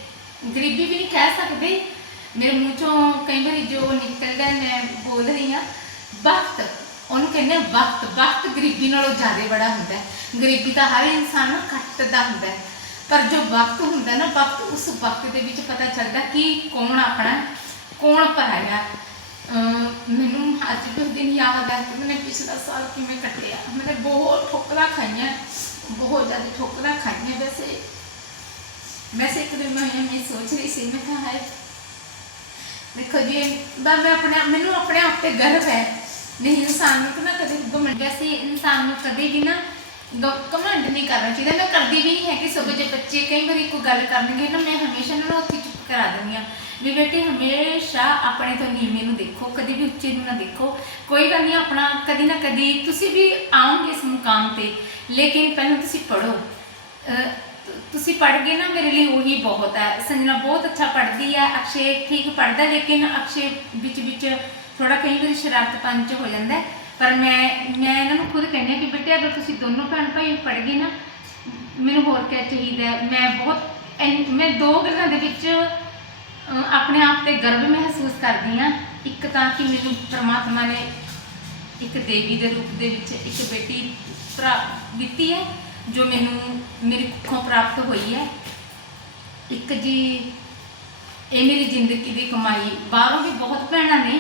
ਗਰੀਬੀ ਵੀ ਨਹੀਂ ਕਹਿ ਸਕਦੇ ਮੇਰੇ ਮੂੰਹ ਚੋਂ ਕਈ ਵਾਰੀ ਜੋ ਨਿਕਲਦਾ ਹੈ, ਮੈਂ ਬੋਲ ਰਹੀ ਹਾਂ ਵਕਤ। ਉਹਨੂੰ ਕਹਿੰਦੇ ਆ ਵਕਤ। ਵਕਤ ਗਰੀਬੀ ਨਾਲੋਂ ਜ਼ਿਆਦਾ ਬੜਾ ਹੁੰਦਾ ਹੈ। ਗਰੀਬੀ ਤਾਂ ਹਰ ਇਨਸਾਨ ਨੂੰ ਘੱਟ ਹੁੰਦਾ ਹੈ। ਪਰ ਜੋ ਵਕਤ ਹੁੰਦਾ ਨਾ ਵਕਤ ਉਸ ਵਕਤ ਦੇ ਵਿੱਚ ਪਤਾ ਚੱਲਦਾ ਕਿ ਕੌਣ ਆਪਣਾ ਕੌਣ ਪਰਾਇਆ ਅਮ ਮੈਨੂੰ ਅੱਜ ਵੀ ਉਹ ਦਿਨ ਯਾਦ ਹੈ ਕਿ ਮੈਂ ਪਿਛਲਾ ਸਾਲ ਕਿਵੇਂ ਕੱਟਿਆ। ਮੈंने ਬਹੁਤ ਠੋਕਰਾਂ ਖਾਈਆਂ। ਬਹੁਤ ਜ਼ਿਆਦਾ ਠੋਕਰਾਂ ਖਾਈਆਂ ਵੈਸੇ। ਵੈਸੇ ਇੱਕ ਦਿਨ ਮੈਂ ਇਹ ਸੋਚ ਰਹੀ ਸੀ, ਮੈਂ ਕਿਹਾ ਹਾਏ, ਦੇਖੋ ਜੀ, ਬਸ ਮੈਂ ਆਪਣੇ ਆਪ- ਮੈਨੂੰ ਆਪਣੇ ਆਪ ਤੇ ਗਰਵ ਹੈ। ਨਹੀਂ, ਇਨਸਾਨ ਨੂੰ ਨਾ ਕਦੇ ਘਮੰਡ ਵੈਸੇ ਇਨਸਾਨ ਨੂੰ ਕਦੇ ਵੀ ਦੋ ਕਮੈਂਟ ਨਹੀਂ ਕਰਨਾ ਚਾਹੀਦਾ। ਮੈਂ ਕਰਦੀ ਵੀ ਨਹੀਂ ਹੈ ਕਿ ਸਗੋਂ ਜੇ ਬੱਚੇ ਕਈ ਵਾਰੀ ਕੋਈ ਗੱਲ ਕਰਨਗੇ ਨਾ, ਮੈਂ ਹਮੇਸ਼ਾ ਉਹਨਾਂ ਨੂੰ ਉੱਥੇ ਚੁੱਪ ਕਰਾ ਦਿੰਦੀ ਹਾਂ। ਵੀ ਬੇਟੇ ਹਮੇਸ਼ਾ ਆਪਣੇ ਤੋਂ ਨੀਵੇਂ ਨੂੰ ਦੇਖੋ, ਕਦੇ ਵੀ ਉੱਚੇ ਨੂੰ ਨਾ ਦੇਖੋ। ਕੋਈ ਗੱਲ ਨਹੀਂ, ਆਪਣਾ ਕਦੀ ਨਾ ਕਦੀ ਤੁਸੀਂ ਵੀ ਆਉਂਗੇ ਇਸ ਮੁਕਾਮ ਤੇ, ਲੇਕਿਨ ਪਹਿਲਾਂ ਤੁਸੀਂ ਪੜੋ ਤੁਸੀਂ ਪੜ੍ਹ ਗਏ ਨਾ, ਮੇਰੇ ਲਈ ਉਹੀ ਬਹੁਤ ਹੈ। ਸੰਜਨਾ ਬਹੁਤ ਅੱਛਾ ਪੜ੍ਹਦੀ ਹੈ, ਅਕਸ਼ੇ ਠੀਕ ਪੜ੍ਹਦਾ, ਲੇਕਿਨ ਅਕਸ਼ੇ ਵਿੱਚ ਵਿੱਚ ਥੋੜਾ ਕਈ ਵਾਰੀ ਸ਼ਰਾਰਤਪਨ 'ਚ ਹੋ ਜਾਂਦਾ ਹੈ। ਪਰ ਮੈਂ ਮੈਂ ਇਹਨਾਂ ਨੂੰ ਖੁਦ ਕਹਿੰਦੀ ਹਾਂ ਕਿ ਬੇਟੇ ਅਗਰ ਤੁਸੀਂ ਦੋਨੋਂ ਭੈਣ ਭਾਈ ਪੜ੍ਹ ਗਏ ਨਾ ਮੈਨੂੰ ਹੋਰ ਕੀ ਚਾਹੀਦਾ ਹੈ? ਮੈਂ ਬਹੁਤ ਐਨ- ਮੈਂ ਦੋ ਗੱਲਾਂ ਦੇ ਵਿੱਚ ਅਹ, ਆਪਣੇ ਆਪ ਤੇ ਗਰਵ ਮਹਿਸੂਸ ਕਰਦੀ ਹਾਂ। ਇੱਕ ਤਾਂ ਕਿ ਮੈਨੂੰ ਪ੍ਰਮਾਤਮਾ ਨੇ ਇੱਕ ਦੇਵੀ ਦੇ ਰੂਪ ਦੇ ਵਿੱਚ ਇੱਕ ਬੇਟੀ ਭਰਾ ਦਿੱਤੀ ਹੈ ਜੋ ਮੈਨੂੰ ਮੇਰੀ ਕੁੱਖੋਂ ਪ੍ਰਾਪਤ ਹੋਈ ਹੈ। ਇੱਕ ਜੀ ਇਹ ਮੇਰੀ ਜ਼ਿੰਦਗੀ ਦੀ ਕਮਾਈ ਬਾਹਰੋਂ ਵੀ ਬਹੁਤ ਭੈਣਾਂ ਨੇ।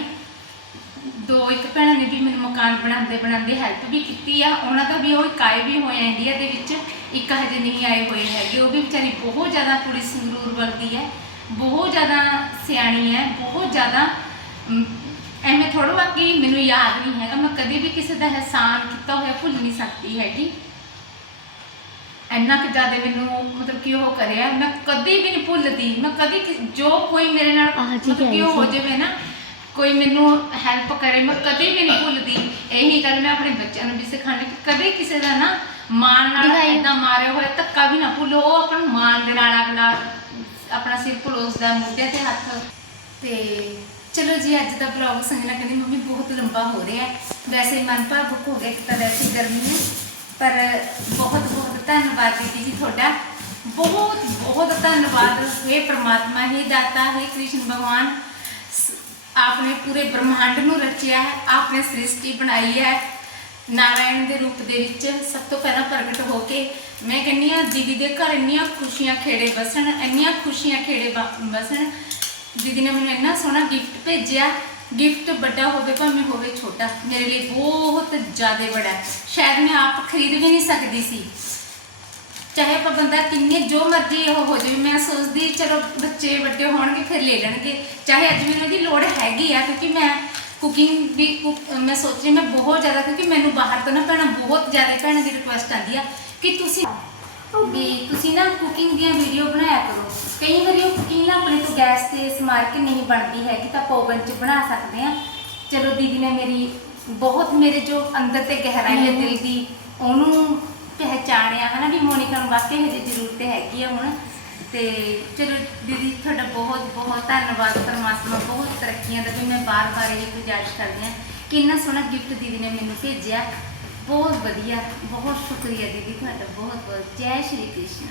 ਦੋ ਇੱਕ ਭੈਣਾਂ ਨੇ ਵੀ ਮੈਨੂੰ ਮਕਾਨ ਬਣਾਉਂਦੇ ਬਣਾਉਂਦੇ ਹੈਲਪ ਵੀ ਕੀਤੀ ਆ। ਉਹਨਾਂ ਦਾ ਵੀ ਉਹ ਇੱਕ ਆਏ ਵੀ ਹੋਏ ਆ ਇੰਡੀਆ ਦੇ ਵਿੱਚ। ਇੱਕ ਹਜੇ ਨਹੀਂ ਆਏ ਹੋਏ ਹੈਗੇ। ਉਹ ਵੀ ਵਿਚਾਰੀ ਬਹੁਤ ਜ਼ਿਆਦਾ ਕੁੜੀ ਸੰਗਰੂਰ ਵਰਗੀ ਹੈ। ਬਹੁਤ ਜ਼ਿਆਦਾ ਸਿਆਣੀ ਹੈ। ਬਹੁਤ ਜ਼ਿਆਦਾ ਐਵੇਂ ਥੋੜ੍ਹਾ ਵਾ ਕਿ ਮੈਨੂੰ ਯਾਦ ਨਹੀਂ ਹੈਗਾ। ਮੈਂ ਕਦੇ ਵੀ ਕਿਸੇ ਦਾ ਅਹਿਸਾਨ ਕੀਤਾ ਹੋਇਆ ਭੁੱਲ ਨਹੀਂ ਸਕਦੀ ਹੈਗੀ। ਇੰਨਾ ਕਿ ਜ਼ਿਆਦਾ ਮੈਨੂੰ ਮਤਲਬ ਕਿ ਉਹ ਕਰਿਆ। ਮੈਂ ਕਦੀ ਵੀ ਨਹੀਂ ਭੁੱਲਦੀ। ਮੈਂ ਕਦੀ ਜੋ ਕੋਈ ਮੇਰੇ ਨਾਲ ਮਤਲਬ ਕਿ ਉਹ ਹੋ ਜਾਵੇ ਨਾ ਕੋਈ ਮੈਨੂੰ ਹੈਲਪ ਕਰੇ ਮੈਂ ਕਦੀ ਵੀ ਨਹੀਂ ਭੁੱਲਦੀ। ਇਹੀ ਗੱਲ ਮੈਂ ਆਪਣੇ ਬੱਚਿਆਂ ਨੂੰ ਵੀ ਸਿਖਾਉਂਦੀ ਕਿ ਕਦੇ ਕਿਸੇ ਦਾ ਨਾ ਮਾਣ ਨਾਲ ਦਿਖਾਈ। ਇਦਾਂ ਮਾਰਿਆ ਹੋਇਆ ਧੱਕਾ ਵੀ ਨਾ ਭੁੱਲੋ। ਉਹ ਆਪਣਾ ਮਾਣ ਦੇ ਨਾਲ ਅਗਲਾ ਆਪਣਾ ਸਿਰ ਪਲੋਸਦਾ ਮੋਢੇ ਤੇ ਹੱਥ। ਤੇ ਚਲੋ ਜੀ ਅੱਜ ਦਾ ਬਲੌਗ ਸੰਜਨਾ ਕਹਿੰਦੀ ਮੰਮੀ ਬਹੁਤ ਲੰਬਾ ਹੋ ਰਿਹਾ ਹੈ। ਵੈਸੇ ਹੀ ਮਨ ਭਾਵੁਕ ਹੋ ਗਿਆ ਇੱਕ ਤਾਂ ਵੈਸੇ ਹੀ ਗਰਮੀ ਹੈ। ਪਰ ਬਹੁਤ ਬਹੁਤ ਧੰਨਵਾਦ ਦੀਦੀ ਜੀ ਤੁਹਾਡਾ। ਬਹੁਤ ਬਹੁਤ ਧੰਨਵਾਦ। ਹੈ ਪ੍ਰਮਾਤਮਾ ਹੀ ਦਾਤਾ ਹੈ ਕ੍ਰਿਸ਼ਨ ਭਗਵਾਨ। ਆਪਨੇ ਪੂਰੇ ਬ੍ਰਹਮੰਡ ਨੂੰ ਰਚਿਆ ਹੈ, ਆਪਨੇ ਸ੍ਰਿਸ਼ਟੀ ਬਣਾਈ ਹੈ। ਨਾਰਾਇਣ ਦੇ ਰੂਪ ਦੇ ਵਿੱਚ ਸਭ ਤੋਂ ਪਹਿਲਾਂ ਪ੍ਰਗਟ ਹੋ ਕੇ ਮੈਂ ਕਹਿੰਨੀ ਆ ਦੀਦੀ ਦੇ ਘਰ ਇੰਨੀਆਂ ਖੁਸ਼ੀਆਂ ਖੇੜੇ ਵਸਣ ਇੰਨੀਆਂ ਖੁਸ਼ੀਆਂ ਖੇੜੇ ਬ- ਵਸਣ ਦੀਦੀ ਨੇ ਮੈਨੂੰ ਇੰਨਾ ਸੋਹਣਾ ਗਿਫਟ ਭੇਜਿਆ। ਗਿਫਟ ਵੱਡਾ ਹੋਵੇ ਭਾਵੇਂ ਹੋਵੇ ਛੋਟਾ, ਮੇਰੇ ਲਈ ਬਹੁਤ ਜ਼ਿਆਦਾ ਵੱਡਾ ਸ਼ਾਇਦ ਮੈਂ ਆਪ ਖਰੀਦ ਵੀ ਨਹੀਂ ਸਕਦੀ ਸੀ। ਚਾਹੇ ਆਪਾਂ ਬੰਦਾ ਕਿੰਨੇ ਜੋ ਮਰਜ਼ੀ ਉਹ ਹੋ ਜਾਵੇ ਮੈਂ ਸੋਚਦੀ ਚਲੋ ਬੱਚੇ ਵੱਡੇ ਹੋਣਗੇ ਫਿਰ ਲੈ ਲੈਣਗੇ। ਚਾਹੇ ਅੱਜ ਮੈਨੂੰ ਇਹਦੀ ਲੋੜ ਹੈਗੀ ਆ ਕਿਉਂਕਿ ਮੈਂ ਕੁਕਿੰਗ ਵੀ ਕੁਕ- ਮੈਂ ਸੋਚ ਰਹੀ ਮੈਂ ਬਹੁਤ ਜ਼ਿਆਦਾ ਕਿਉਂਕਿ ਮੈਨੂੰ ਬਾਹਰ ਤੋਂ ਨਾ ਭੈਣਾਂ ਬਹੁਤ ਜ਼ਿਆਦਾ ਭੈਣਾਂ ਦੀ ਰਿਕੁਐਸਟ ਆਉਂਦੀ ਆ ਕਿ ਤੁਸੀਂ ਵੀ ਤੁਸੀਂ ਨਾ ਕੁਕਿੰਗ ਦੀਆਂ ਵੀਡੀਓ ਬਣਾਇਆ ਕਰੋ। ਕਈ ਵਾਰੀ ਉਹ ਕੁਕਿੰਗ ਨਾ ਆਪਣੇ ਤੋਂ ਗੈਸ ਤੇ ਸਮਾਰ ਕੇ ਨਹੀਂ ਬਣਦੀ ਹੈਗੀ ਤਾਂ ਓਵਨ 'ਚ ਬਣਾ ਸਕਦੇ ਆ ਚਲੋ ਦੀਦੀ ਨੇ ਮੇਰੀ ਬਹੁਤ ਮੇਰੇ ਜੋ ਅੰਦਰ ਤੇ ਗਹਿਰਾਈ ਹੈ ਦਿਲ ਦੀ ਉਹਨੂੰ ਪਹਿਚਾਣਿਆ ਹਨਾ ਵੀ ਮੋਨਿਕਾ ਨੂੰ ਵਾਕਈ ਹਜੇ ਜ਼ਰੂਰਤ ਹੈਗੀ ਆ ਹੁਣ। ਤੇ ਚਲੋ ਦੀਦੀ, ਤੁਹਾਡਾ ਬਹੁਤ ਬਹੁਤ ਧੰਨਵਾਦ, ਪਰਮਾਤਮਾ ਬਹੁਤ ਤਰੱਕੀਆਂ ਦਾ ਵੀ ਮੈਂ ਬਾਰ-ਬਾਰ ਇਹ ਗੁਜ਼ਾਰਿਸ਼ ਕਰਦੀ ਹਾਂ ਕਿ ਇੰਨਾ ਸੋਹਣਾ ਗਿਫਟ ਦੀਦੀ ਨੇ ਮੈਨੂੰ ਭੇਜਿਆ। ਬਹੁਤ ਵਧੀਆ, ਬਹੁਤ ਸ਼ੁਕਰੀਆ ਦੀਦੀ ਤੁਹਾਡਾ, ਬਹੁਤ ਬਹੁਤ। ਜੈ ਸ਼੍ਰੀ ਕ੍ਰਿਸ਼ਨ।